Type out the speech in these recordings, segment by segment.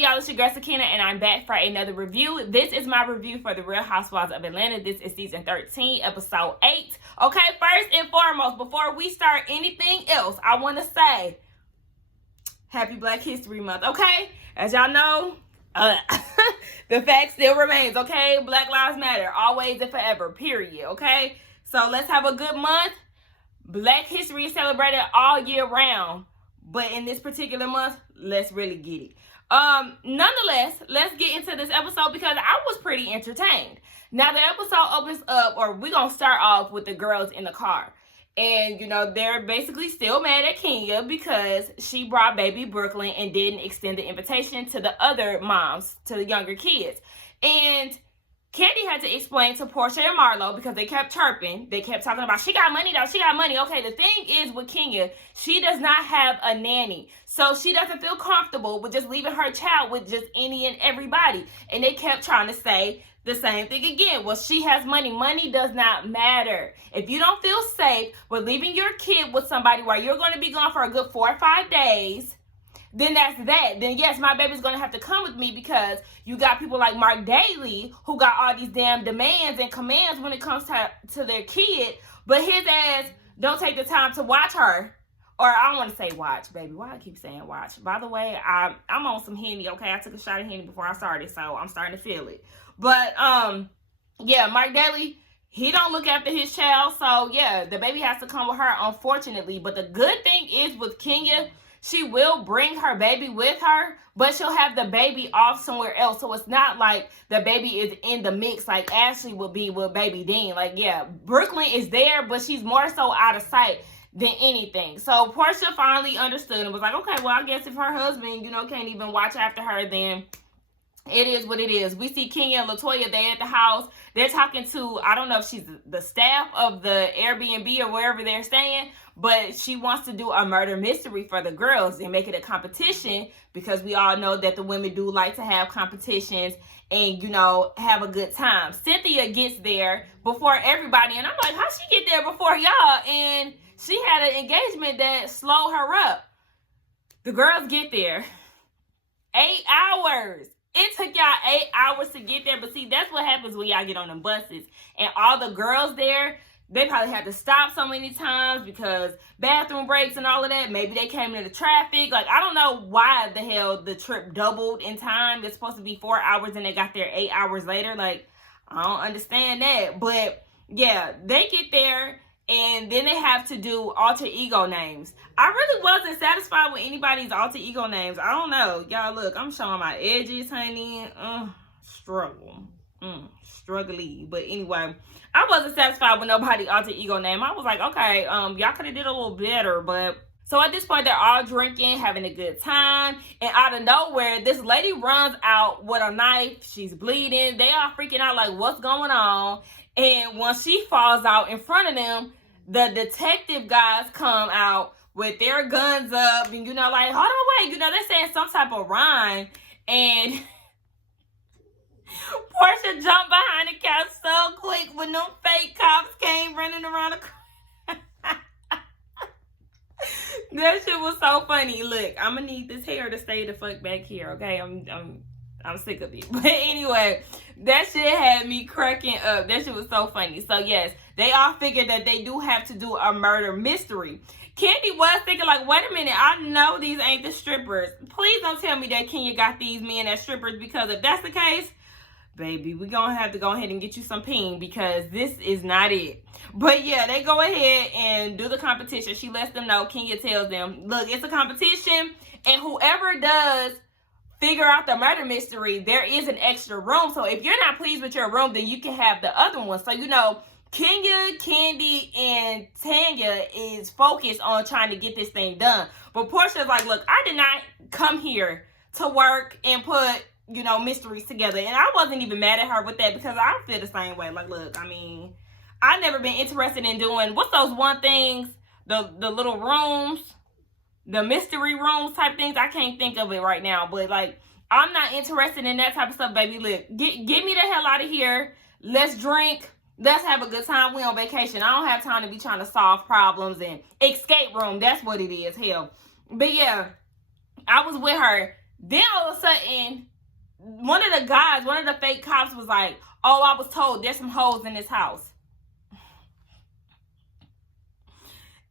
y'all? It's your girl Sakina, and I'm back for another review. This is my review for The Real Housewives of Atlanta. This is season 13, episode 8. Okay, first and foremost, before we start anything else, I want to say Happy Black History Month, okay? As y'all know, the fact still remains, okay? Black Lives Matter, always and forever, period, okay? So let's have a good month. Black history is celebrated all year round, but in this particular month, let's really get it. Nonetheless, let's get into this episode because I was pretty entertained. Now, the episode opens up, or we're going to start off with the girls in the car. And, you know, they're basically still mad at Kenya because she brought baby Brooklyn and didn't extend the invitation to the other moms, to the younger kids. And Candy had to explain to Portia and Marlo because they kept chirping. They kept talking about, she got money though, she got money. Okay, the thing is with Kenya, she does not have a nanny. So she doesn't feel comfortable with just leaving her child with just any and everybody. And they kept trying to say the same thing again. Well, she has money. Money does not matter. If you don't feel safe with leaving your kid with somebody where you're going to be gone for a good 4 or 5 days, then that's that. Then yes, my baby's gonna have to come with me because you got people like Mark Daly who got all these damn demands and commands when it comes to their kid, but his ass don't take the time to watch her. Or I don't want to say watch, baby. Why I keep saying watch? By the way, I'm on some Henny, okay? I took a shot of Henny before I started, so I'm starting to feel it. But yeah, Mark Daly, he don't look after his child, so yeah, the baby has to come with her, unfortunately. But the good thing is with Kenya, she will bring her baby with her, but she'll have the baby off somewhere else. So it's not like the baby is in the mix like Ashley would be with baby Dean. Like, yeah, Brooklyn is there, but she's more so out of sight than anything. So Portia finally understood and was like, okay, well, I guess if her husband, you know, can't even watch after her, then it is what it is. We see Kenya and LaToya, they at the house. They're talking to, I don't know if she's the staff of the Airbnb or wherever they're staying, but she wants to do a murder mystery for the girls and make it a competition because we all know that the women do like to have competitions and, you know, have a good time. Cynthia gets there before everybody, and I'm like, how'd she get there before y'all? And she had an engagement that slowed her up. The girls get there. 8 hours. It took y'all 8 hours to get there, but see, that's what happens when y'all get on them buses. And all the girls there, they probably had to stop so many times because bathroom breaks and all of that. Maybe they came into traffic. Like, I don't know why the hell the trip doubled in time. It's supposed to be 4 hours and they got there 8 hours later. Like, I don't understand that. But, yeah, they get there and then they have to do alter ego names. I really wasn't satisfied with anybody's alter ego names. I don't know. Y'all, look, I'm showing my edges, honey. Struggle. Struggly. But anyway, I wasn't satisfied with nobody's alter ego name. I was like, okay, y'all could have did a little better. But so at this point, they're all drinking, having a good time. And out of nowhere, this lady runs out with a knife. She's bleeding. They are freaking out like, what's going on? And once she falls out in front of them, the detective guys come out with their guns up and, you know, like, hold on, wait, you know, they're saying some type of rhyme. And Portia jumped behind the couch so quick when them fake cops came running around the corner. That shit was so funny. Look, I'm gonna need this hair to stay the fuck back here, okay? I'm sick of it. But anyway, that shit had me cracking up. That shit was so funny. So yes, they all figured that they do have to do a murder mystery. Candy was thinking like, wait a minute, I know these ain't the strippers. Please don't tell me that Kenya got these men as strippers, because if that's the case, baby, we're gonna have to go ahead and get you some ping because this is not it. But yeah, they go ahead and do the competition. She lets them know. Kenya tells them, look, it's a competition, and whoever does figure out the murder mystery, there is an extra room. So if you're not pleased with your room, then you can have the other one. So, you know, Kenya, Candy, and Tanya is focused on trying to get this thing done. But Portia's like, look, I did not come here to work and put, you know, mysteries together. And I wasn't even mad at her with that because I feel the same way. Like, look, I mean, I've never been interested in doing, what's those one things, the little rooms, the mystery rooms type things. I can't think of it right now, but like, I'm not interested in that type of stuff, baby. Look, get me the hell out of here. Let's drink. Let's have a good time. We on vacation. I don't have time to be trying to solve problems and escape room. That's what it is. Hell. But yeah, I was with her. Then all of a sudden, one of the fake cops was like, oh, I was told there's some hoes in this house.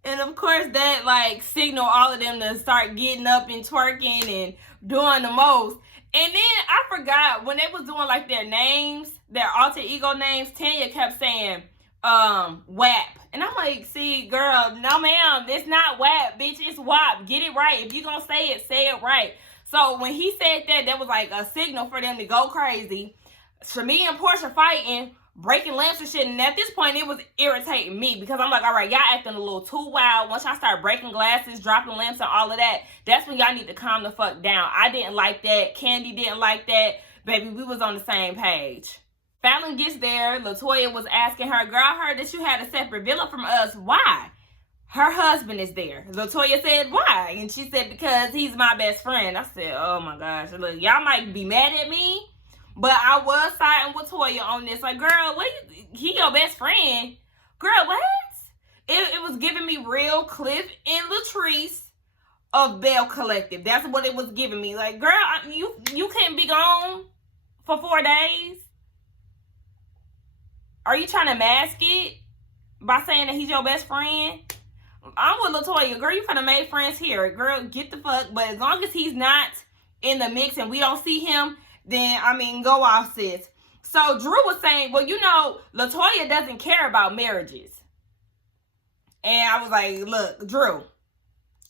And of course that like signaled all of them to start getting up and twerking and doing the most. And then I forgot when they was doing like their names, their alter ego names, Tanya kept saying, WAP. And I'm like, see, girl, no ma'am, it's not WAP, bitch, it's WAP. Get it right. If you gonna say it right. So when he said that, that was like a signal for them to go crazy. Shamia and Portia fighting, breaking lamps and shit. And at this point, it was irritating me because I'm like, all right, y'all acting a little too wild. Once y'all start breaking glasses, dropping lamps and all of that, that's when y'all need to calm the fuck down. I didn't like that. Candy didn't like that. Baby, we was on the same page. Fallon gets there. LaToya was asking her, girl, I heard that you had a separate villa from us. Why? Her husband is there. LaToya said, why? And she said, because he's my best friend. I said, oh my gosh. Look, y'all might be mad at me, but I was siding with Toya on this. Like, girl, he your best friend? Girl, what? It was giving me real Cliff and Latrice of Bell Collective. That's what it was giving me. Like, girl, you can't be gone for 4 days. Are you trying to mask it by saying that he's your best friend? I'm with LaToya. Girl, you could have made friends here. Girl, get the fuck. But as long as he's not in the mix and we don't see him, then, I mean, go off, sis. So Drew was saying, well, you know, LaToya doesn't care about marriages. And I was like, look, Drew,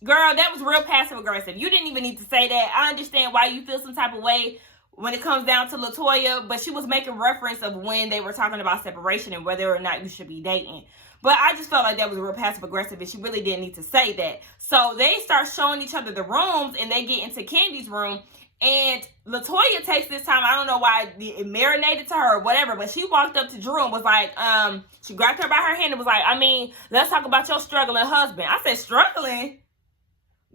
girl, that was real passive aggressive. You didn't even need to say that. I understand why you feel some type of way when it comes down to LaToya, but she was making reference of when they were talking about separation and whether or not you should be dating. But I just felt like that was real passive aggressive and she really didn't need to say that. So they start showing each other the rooms and they get into Candy's room. And LaToya takes this time, I don't know why it marinated to her or whatever, but she walked up to Drew and was like, she grabbed her by her hand and was like, I mean, let's talk about your struggling husband. I said, struggling?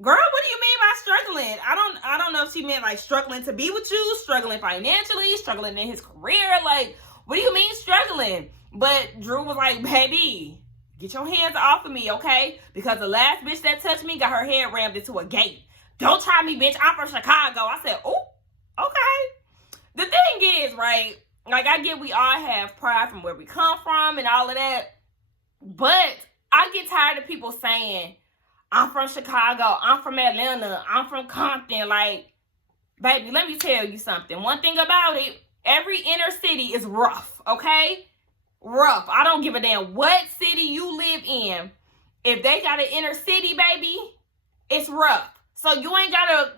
Girl, what do you mean by struggling? I don't know if she meant like struggling to be with you, struggling financially, struggling in his career. Like, what do you mean struggling? But Drew was like, baby, get your hands off of me, okay? Because the last bitch that touched me got her head rammed into a gate. Don't try me, bitch. I'm from Chicago. I said, oh, okay. The thing is, right, like I get we all have pride from where we come from and all of that. But I get tired of people saying, I'm from Chicago, I'm from Atlanta, I'm from Compton. Like, baby, let me tell you something. One thing about it, every inner city is rough, okay? Rough. I don't give a damn what city you live in. If they got an inner city, baby, it's rough. So you ain't gotta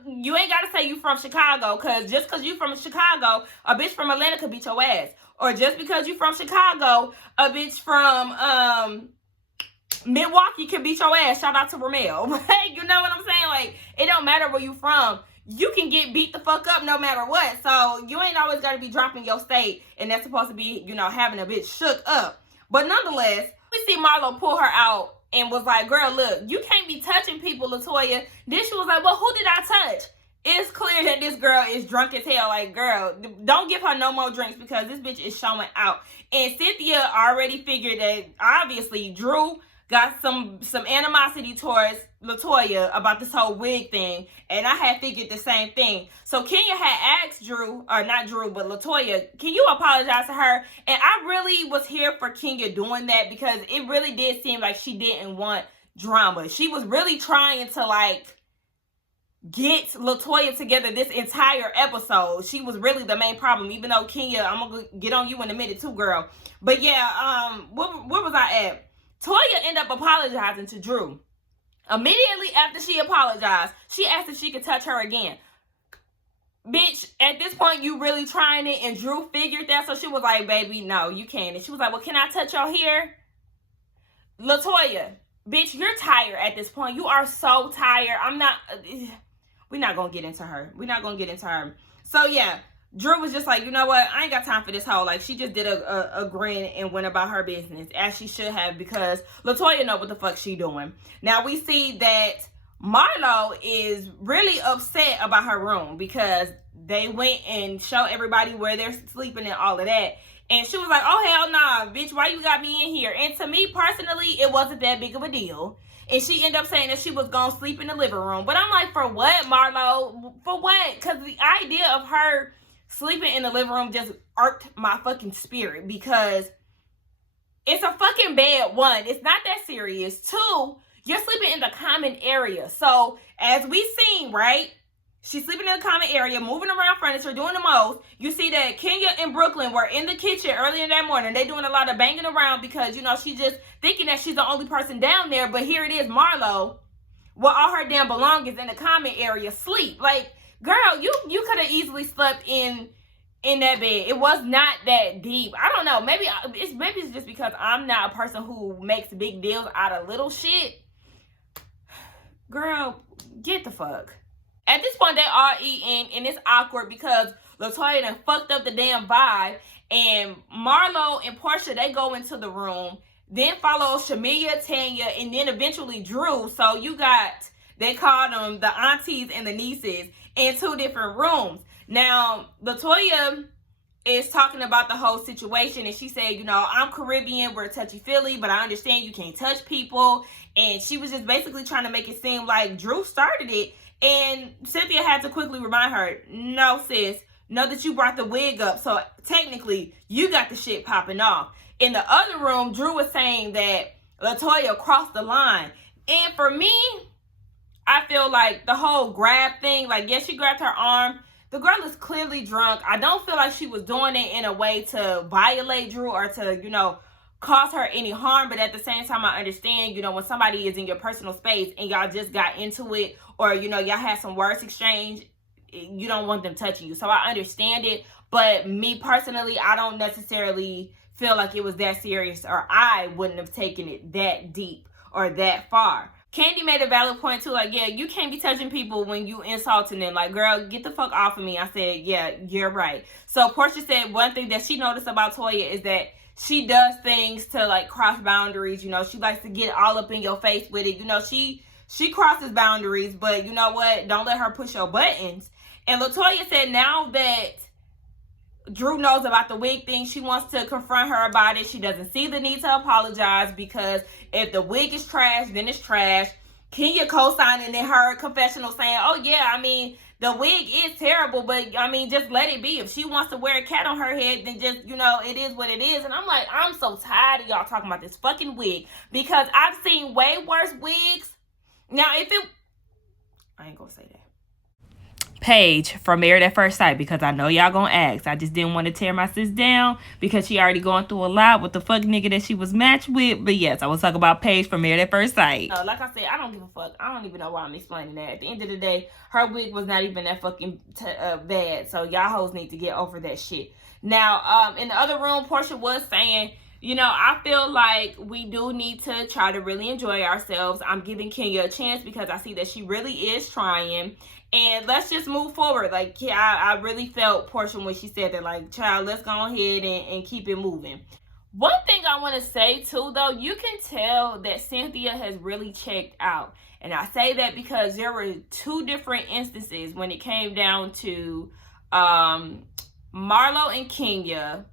say you from Chicago, cause just cause you from Chicago, a bitch from Atlanta could beat your ass. Or just because you from Chicago, a bitch from Milwaukee can beat your ass. Shout out to Ramel. You know what I'm saying? Like, it don't matter where you from. You can get beat the fuck up no matter what. So you ain't always got to be dropping your state. And that's supposed to be, you know, having a bitch shook up. But nonetheless, we see Marlo pull her out and was like, girl, look, you can't be touching people, LaToya. Then she was like, well, who did I touch? It's clear that this girl is drunk as hell. Like, girl, don't give her no more drinks because this bitch is showing out. And Cynthia already figured that, obviously, Drew got some animosity towards LaToya about this whole wig thing. And I had figured the same thing. So Kenya had asked Drew, or not Drew, but LaToya, can you apologize to her? And I really was here for Kenya doing that because it really did seem like she didn't want drama. She was really trying to, like, get LaToya together this entire episode. She was really the main problem, even though Kenya, I'm going to get on you in a minute too, girl. But yeah, where was I at? Toya ended up apologizing to Drew. Immediately after she apologized, she asked if she could touch her again. Bitch, at this point, you really trying it, and Drew figured that, so she was like, baby, no, you can't. And she was like, well, can I touch your hair? LaToya, bitch, you're tired at this point. You are so tired. We're not going to get into her. We're not going to get into her. So, yeah. Drew was just like, you know what? I ain't got time for this whole, like, she just did a grin and went about her business, as she should have, because LaToya know what the fuck she doing. Now, we see that Marlo is really upset about her room because they went and showed everybody where they're sleeping and all of that. And she was like, oh, hell nah, bitch, why you got me in here? And to me, personally, it wasn't that big of a deal. And she ended up saying that she was going to sleep in the living room. But I'm like, for what, Marlo? For what? Because the idea of her sleeping in the living room just irked my fucking spirit. Because it's a fucking bed, one. It's not that serious. Two, you're sleeping in the common area. So, as we seen, right? She's sleeping in the common area, moving around furniture, doing the most. You see that Kenya and Brooklyn were in the kitchen early in that morning. They doing a lot of banging around because, you know, she's just thinking that she's the only person down there. But here it is, Marlo, with all her damn belongings in the common area, sleep. Like, girl, you could have easily slept in that bed. It was not that deep. I don't know. Maybe it's just because I'm not a person who makes big deals out of little shit. Girl, get the fuck. At this point, they all eating, and it's awkward because LaToya done fucked up the damn vibe. And Marlo and Portia, they go into the room. Then follow Shamia, Tanya, and then eventually Drew. So you got, they call them the aunties and the nieces in 2 different rooms. Now, LaToya is talking about the whole situation, and she said, you know, I'm Caribbean, we're touchy-feely, but I understand you can't touch people. And she was just basically trying to make it seem like Drew started it. And Cynthia had to quickly remind her, no, sis, know that you brought the wig up. So technically, you got the shit popping off. In the other room, Drew was saying that LaToya crossed the line. And for me, I feel like the whole grab thing, like, yes, she grabbed her arm. The girl is clearly drunk. I don't feel like she was doing it in a way to violate Drew or to, you know, cause her any harm. But at the same time, I understand, you know, when somebody is in your personal space and y'all just got into it, or, you know, y'all had some words exchange, you don't want them touching you. So I understand it. But me personally, I don't necessarily feel like it was that serious, or I wouldn't have taken it that deep or that far. Candy made a valid point too, like, yeah, you can't be touching people when you insulting them. Like, girl, get the fuck off of me. I said, yeah, you're right. So Portia said one thing that she noticed about Toya is that she does things to, like, cross boundaries. You know, she likes to get all up in your face with it. You know, she crosses boundaries, but you know what? Don't let her push your buttons. And LaToya said now that Drew knows about the wig thing, she wants to confront her about it. She doesn't see the need to apologize, because if the wig is trash, then it's trash. Kenya co-signing in her confessional saying, oh yeah, I mean, the wig is terrible, but I mean, just let it be. If she wants to wear a cat on her head, then just, you know, it is what it is. And I'm like, I'm so tired of y'all talking about this fucking wig, because I've seen way worse wigs. Now, I ain't gonna say that. Paige from Married at First Sight, because I know y'all gonna ask. I just didn't want to tear my sis down because she already going through a lot with the fuck nigga that she was matched with. But yes, I will talk about Paige from Married at First Sight. Like I said, I don't give a fuck. I don't even know why I'm explaining that. At the end of the day, her wig was not even that fucking bad. So y'all hoes need to get over that shit. Now, in the other room, Portia was saying, you know, I feel like we do need to try to really enjoy ourselves. I'm giving Kenya a chance because I see that she really is trying. And let's just move forward. Like, yeah, I really felt Portia when she said that, like, child, let's go ahead and keep it moving. One thing I want to say, too, though, you can tell that Cynthia has really checked out. And I say that because there were 2 different instances when it came down to Marlo and Kenya.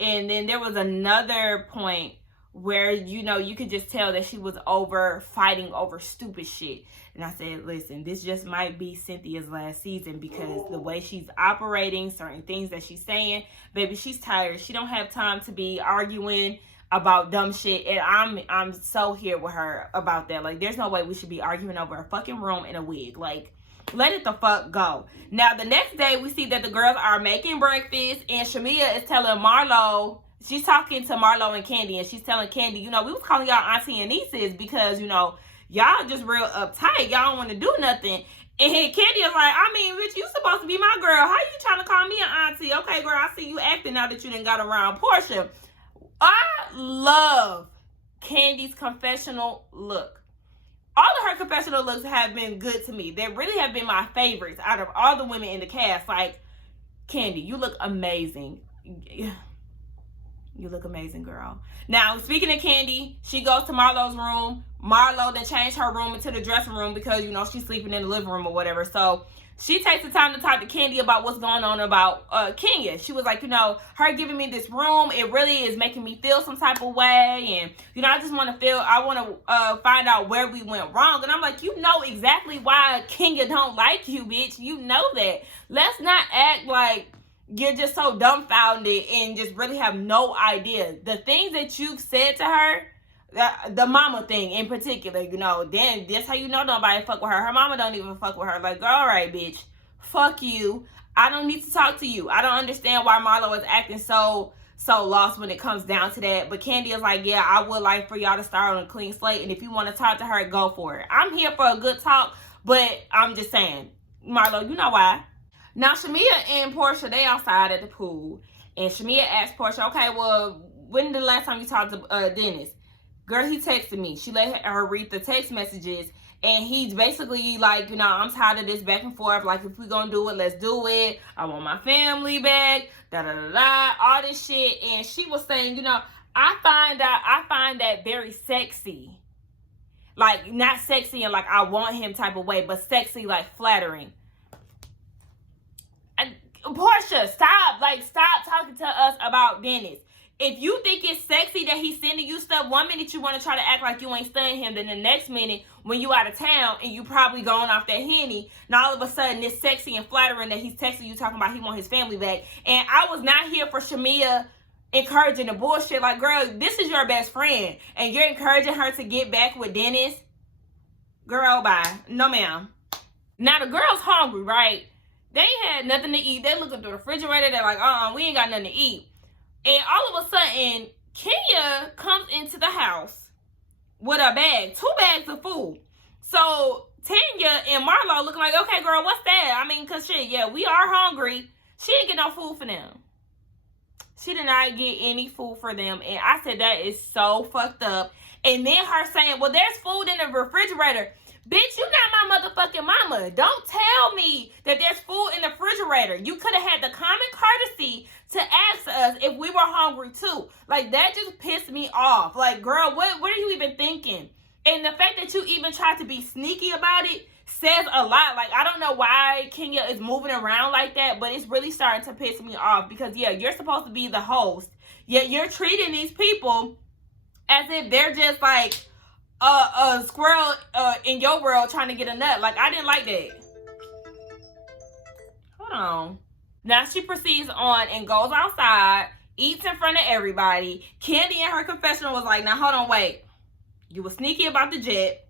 And then there was another point where, you know, you could just tell that she was fighting over stupid shit. And I said, listen, this just might be Cynthia's last season, because the way she's operating, certain things that she's saying, baby, she's tired. She don't have time to be arguing about dumb shit. And I'm so here with her about that. Like, there's no way we should be arguing over a fucking room in a wig. Like, let it the fuck go. Now, the next day, we see that the girls are making breakfast, and Shamia is telling Marlo, she's talking to Marlo and Candy, and she's telling Candy, you know, we was calling y'all auntie and nieces because, you know, y'all just real uptight. Y'all don't want to do nothing. And Candy is like, I mean, bitch, you supposed to be my girl. How you trying to call me an auntie? Okay, girl, I see you acting now that you done got around Portia. I love Candy's confessional look. All of her confessional looks have been good to me. They really have been my favorites out of all the women in the cast. Like, Candy, you look amazing. You look amazing, girl. Now, speaking of Candy, she goes to Marlo's room. Marlo then changed her room into the dressing room because, you know, she's sleeping in the living room or whatever. So she takes the time to talk to Candy about what's going on about Kenya. She was like, her giving me this room, it really is making me feel some type of way. And, I just want to find out where we went wrong. And I'm like, you know exactly why Kenya don't like you, bitch. You know that. Let's not act like you're just so dumbfounded and just really have no idea. The things that you've said to her, the mama thing in particular, then that's how you know nobody fuck with her. Her mama don't even fuck with her. Like, girl, all right, bitch, fuck you. I don't need to talk to you. I don't understand why Marlo is acting so lost when it comes down to that. But Candy is like, yeah, I would like for y'all to start on a clean slate, and if you want to talk to her, go for it. I'm here for a good talk, but I'm just saying, Marlo, you know why. Now, Shamia and Portia, they outside at the pool, and Shamia asked Portia, okay, well, when the last time you talked to Dennis? Girl, he texted me. She let her read the text messages, and he's basically like, I'm tired of this back and forth. Like, if we gonna do it, let's do it. I want my family back, all this shit. And she was saying, I find that very sexy. Like, not sexy and like I want him type of way, but sexy, like flattering. And Portia, stop talking to us about Dennis. If you think it's sexy that he's sending you stuff, one minute you want to try to act like you ain't studying him, then the next minute when you out of town and you probably going off that Henny, now all of a sudden it's sexy and flattering that he's texting you talking about he want his family back. And I was not here for Shamia encouraging the bullshit. Like, girl, this is your best friend and you're encouraging her to get back with Dennis. Girl, bye. No, ma'am. Now the girl's hungry, right? They ain't had nothing to eat. They looking through the refrigerator. They're like, we ain't got nothing to eat. And all of a sudden, Kenya comes into the house with a bag, 2 bags of food. So Tanya and Marlo looking like, okay, girl, what's that? I mean, because shit, yeah, we are hungry. She didn't get no food for them. She did not get any food for them. And I said, that is so fucked up. And then her saying, well, there's food in the refrigerator. Bitch, you not my motherfucking mama. Don't tell me that there's food in the refrigerator. You could have had the common courtesy to ask us if we were hungry too. Like, that just pissed me off. Like, girl, what are you even thinking? And the fact that you even tried to be sneaky about it says a lot. Like, I don't know why Kenya is moving around like that, but it's really starting to piss me off because, yeah, you're supposed to be the host, yet you're treating these people as if they're just like a squirrel in your world trying to get a nut. Like, I didn't like that. Hold on. Now she proceeds on and goes outside, eats in front of everybody. Candy in her confessional was like, now hold on, wait. You were sneaky about the jet.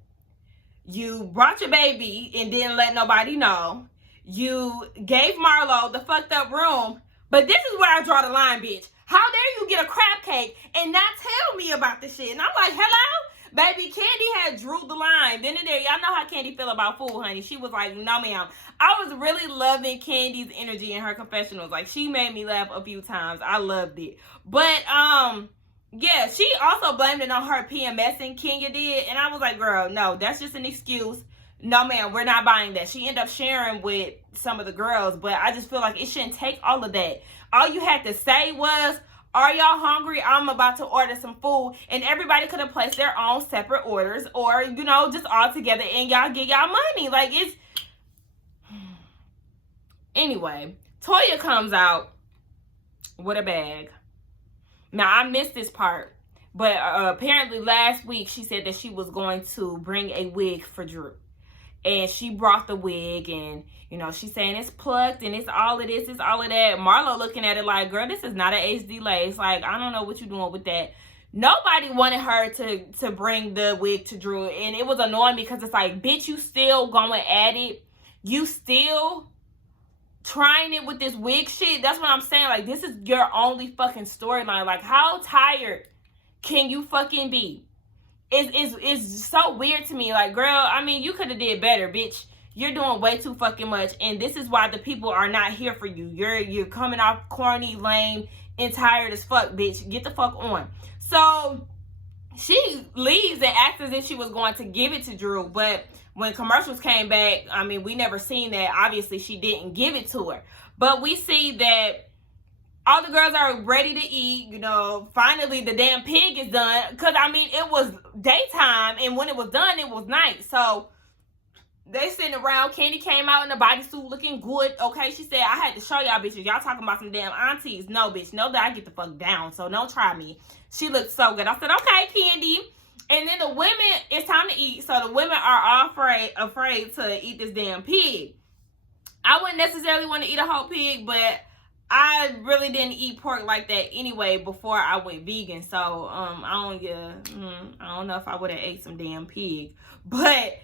You brought your baby and didn't let nobody know. You gave Marlo the fucked up room. But this is where I draw the line, bitch. How dare you get a crab cake and not tell me about the shit? And I'm like, hello? Baby, Candy had drew the line. Then and there, y'all know how Candy feel about food, honey. She was like, no, ma'am. I was really loving Candy's energy in her confessionals. Like, she made me laugh a few times. I loved it. But, yeah, she also blamed it on her PMSing, Kenya did. And I was like, girl, no, that's just an excuse. No, ma'am, we're not buying that. She ended up sharing with some of the girls. But I just feel like it shouldn't take all of that. All you had to say was, are y'all hungry? I'm about to order some food. And everybody could have placed their own separate orders or, just all together and y'all get y'all money. Like, it's... Anyway, Toya comes out with a bag. Now, I missed this part. But apparently last week she said that she was going to bring a wig for Drew. And she brought the wig and, she's saying it's plucked and it's all of this, it's all of that. Marlo looking at it like, girl, this is not an HD lace. Like, I don't know what you're doing with that. Nobody wanted her to bring the wig to Drew. And it was annoying because it's like, bitch, you still going at it. You still trying it with this wig shit. That's what I'm saying. Like, this is your only fucking storyline. Like, how tired can you fucking be? It's so weird to me. Like, girl, I mean, you could have did better, bitch. You're doing way too fucking much. And this is why the people are not here for you. You're coming off corny, lame, and tired as fuck, bitch. Get the fuck on. So she leaves and acts as if she was going to give it to Drew. But when commercials came back, I mean, we never seen that. Obviously, she didn't give it to her. But we see that all the girls are ready to eat. Finally the damn pig is done. Because, I mean, it was daytime. And when it was done, it was night. So they sitting around. Candy came out in a bodysuit looking good. Okay, she said, I had to show y'all bitches. Y'all talking about some damn aunties. No, bitch. Know that I get the fuck down. So don't try me. She looked so good. I said, okay, Candy. And then the women, it's time to eat. So the women are all afraid to eat this damn pig. I wouldn't necessarily want to eat a whole pig, but I really didn't eat pork like that anyway before I went vegan. So I don't know if I would have ate some damn pig. But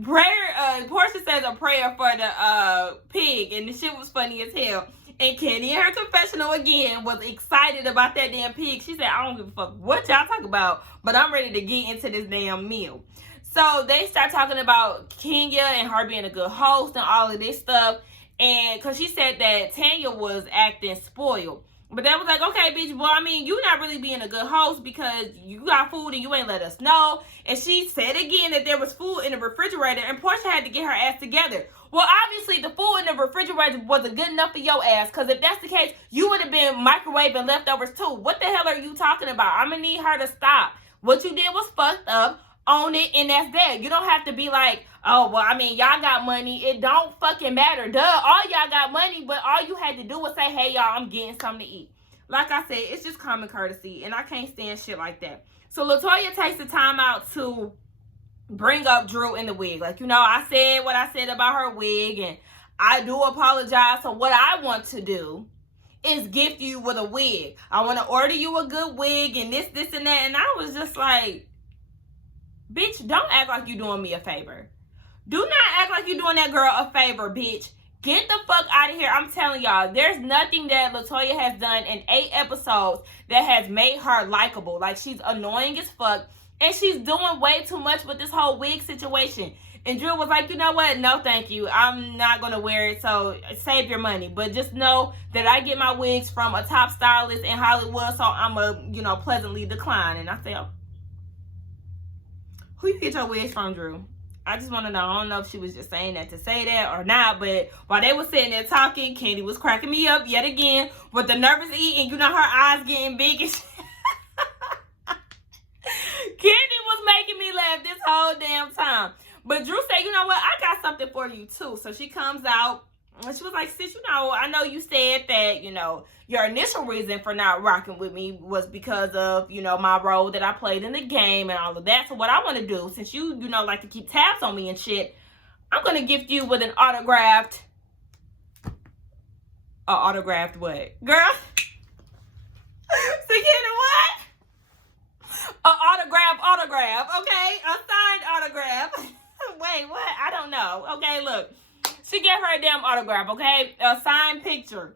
Portia says a prayer for the pig, and the shit was funny as hell. And Candy in her confessional again was excited about that damn pig. She said, I don't give a fuck what y'all talk about, but I'm ready to get into this damn meal. So they start talking about Kenya and her being a good host and all of this stuff. And because she said that Tanya was acting spoiled. But that was like, okay, bitch, well, I mean, you not really being a good host because you got food and you ain't let us know. And she said again that there was food in the refrigerator and Portia had to get her ass together. Well, obviously, the food in the refrigerator wasn't good enough for your ass, because if that's the case, you would have been microwaving leftovers too. What the hell are you talking about? I'm going to need her to stop. What you did was fucked up. Own it, and that's that. You don't have to be like, oh, well, I mean, y'all got money. It don't fucking matter. Duh, all y'all got money, but all you had to do was say, hey, y'all, I'm getting something to eat. Like I said, it's just common courtesy, and I can't stand shit like that. So LaToya takes the time out to bring up Drew in the wig. Like, you know, I said what I said about her wig, and I do apologize. So what I want to do is gift you with a wig. I want to order you a good wig and this, and that. And I was just like, bitch, don't act like you doing me a favor. Do not act like you doing that girl a favor, bitch. Get the fuck out of here. I'm telling y'all, there's nothing that LaToya has done in 8 episodes that has made her likable. Like, she's annoying as fuck. And she's doing way too much with this whole wig situation. And Drew was like, you know what? No, thank you. I'm not going to wear it, so save your money. But just know that I get my wigs from a top stylist in Hollywood, so I'm going to, pleasantly decline. And I said, who you get your wigs from, Drew? I just want to know. I don't know if she was just saying that to say that or not, but while they were sitting there talking, Candy was cracking me up yet again with the nervous eating. Her eyes getting big and shit. Candy was making me laugh this whole damn time. But Drew said, you know what? I got something for you, too. So she comes out, and she was like, sis, I know you said that, your initial reason for not rocking with me was because of, my role that I played in the game and all of that. So what I want to do, since you, like to keep tabs on me and shit, I'm going to gift you with an autographed what? Girl? Sakina, what? An autograph, okay? A signed autograph. Wait, what? I don't know. Okay, look. She gave her a damn autograph, okay? A signed picture.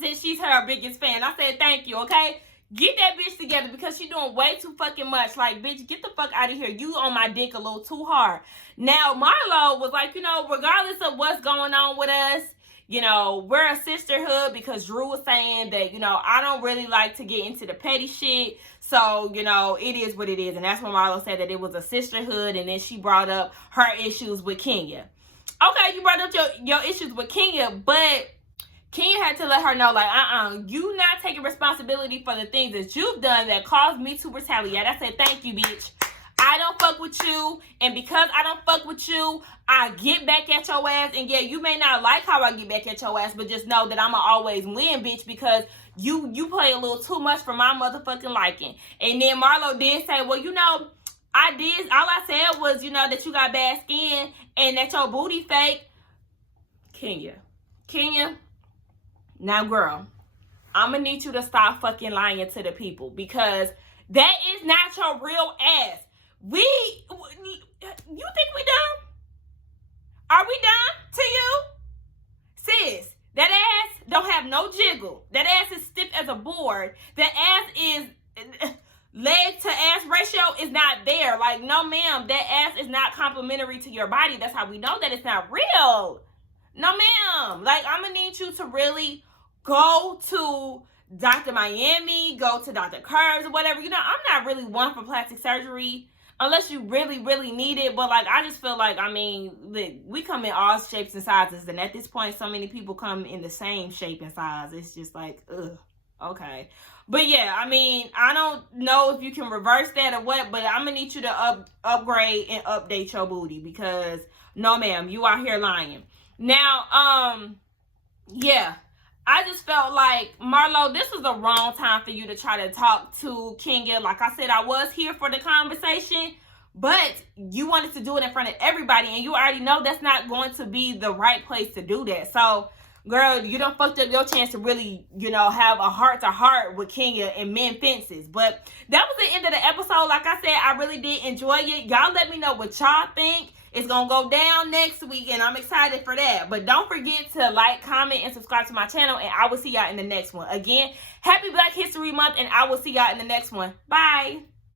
Since she's her biggest fan. I said, thank you, okay? Get that bitch together because she's doing way too fucking much. Like, bitch, get the fuck out of here. You on my dick a little too hard. Now, Marlo was like, regardless of what's going on with us, we're a sisterhood because Drew was saying that, I don't really like to get into the petty shit. So, it is what it is. And that's when Marlo said that it was a sisterhood. And then she brought up her issues with Kenya. Okay, you brought up your issues with Kenya, but Kenya had to let her know, like, you not taking responsibility for the things that you've done that caused me to retaliate. I said, thank you, bitch. I don't fuck with you, and because I don't fuck with you, I get back at your ass. And yeah, you may not like how I get back at your ass, but just know that I'ma always win, bitch, because you play a little too much for my motherfucking liking. And then Marlo did say, well, all I said was, that you got bad skin and that your booty fake. Kenya, now girl, I'm gonna need you to stop fucking lying to the people because that is not your real ass. You think we done? Are we done to you? Sis, that ass don't have no jiggle. That ass is stiff as a board. That ass is leg to ass ratio is not there. Like, no ma'am, that ass is not complimentary to your body. That's how we know that it's not real. No ma'am. Like, I'm gonna need you to really go to Dr. Miami, go to Dr. Curves or whatever. I'm not really one for plastic surgery unless you really, really need it. But, like, I just feel like, we come in all shapes and sizes. And at this point, so many people come in the same shape and size. It's just like, ugh. Okay. But yeah, I mean, I don't know if you can reverse that or what, but I'm gonna need you to upgrade and update your booty, because no ma'am, you out here lying. Now, yeah. I just felt like, Marlo, this was the wrong time for you to try to talk to Kenya. Like I said, I was here for the conversation, but you wanted to do it in front of everybody, and you already know that's not going to be the right place to do that. So, girl, you done fucked up your chance to really, have a heart-to-heart with Kenya and mend fences. But that was the end of the episode. Like I said, I really did enjoy it. Y'all let me know what y'all think. It's going to go down next week, and I'm excited for that. But don't forget to like, comment, and subscribe to my channel, and I will see y'all in the next one. Again, happy Black History Month, and I will see y'all in the next one. Bye.